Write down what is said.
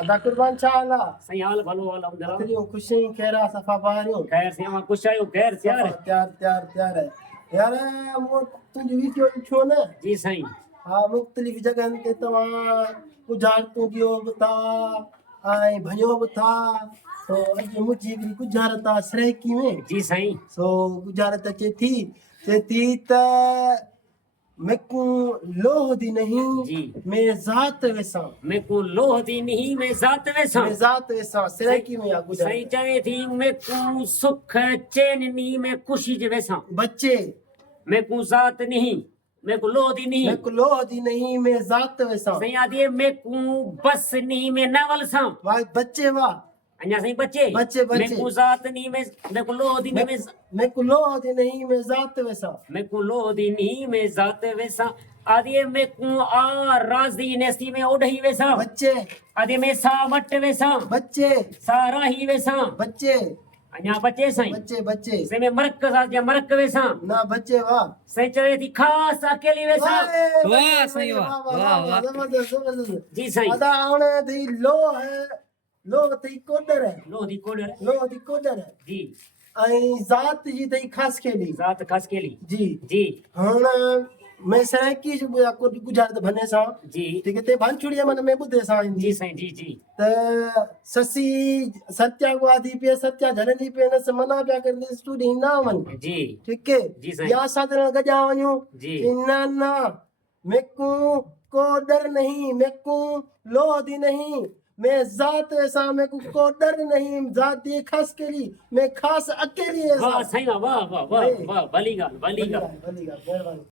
अदा कुर्बान चाला सही हाल भलो अलहमदुलिल्लाह तेरियों खुशी खैरा सफा बारियों खैर से हम कुछ आयो खैर से यार त्यार त्यार त्यार है यार वो तुझे वीडियो छो ना जी सही हाँ मुख्तलिफ जगह ते तवा गुजार तू दियो बता आई भयो बता तो अॼु मुझी गुजारता सरेकी में जी सही सो गुजारत चेती त मेकू लोह दी नहीं जी मैं जात वैसा मैं को लोह दी नहीं मैं जात वैसा मैं जात वैसा सरेकी में आ सही गुजार चवे थी मैं को सुख चैन नहीं मैं खुशी जे वैसा बच्चे मैं को जात नहीं मैं को लोह दी नहीं मैं को लोह दी नहीं मैं जात वैसा सही आदि मैं को बस नहीं मैं नवल सा वाह बच्चे वाह अन्या सही बच्चे बच्चे, बच्चे। मैं को जात नहीं मैं को लोह दी नहीं मैं को लोह दी नहीं मैं जात वैसा मैं को लोह दी नहीं मैं जात वैसा आदि मैं को आ राज दी नेस्ती में ओढ़ी वैसा बच्चे आदि में सा मट वैसा बच्चे सारा ही वैसा बच्चे अन्या बच्चे सही बच्चे बच्चे से में मरक या मरक वैसा ना बच्चे वाह सही चवे थी खास अकेली वैसा वाह, सही वाह, वाह। जबरदस्त जबरदस्त जी सही अदा आने थी लोह है लोह थी कोडर है लोह दी कोड लोह थी कोडर है जी ऐं जात जी थी खास खेली जात खास केली जी जी हाणे मैं सराकी गुजारत भने सां जी ठीक है ते भांचुड़ीअ मन में ॿुधे सां ईंदी जी सही जी जी त ससी सत्या को आधी पे सत्या झलंदी पे न मना पिया कर स्टूडी ना वन जी ठीक है जी साईं। या साधन गजा वञो जी। ना ना मेकू को डर नहीं मेकू लोह दी नहीं मैं जात ऐसा मेकू को डर नहीं जात दी खास केली मैं खास अकेली ऐसा वाह सही वाह वाह वाह वाह वाह भली गाल भली ॻाल्हि, भली ॻाल्हि, महिरबानी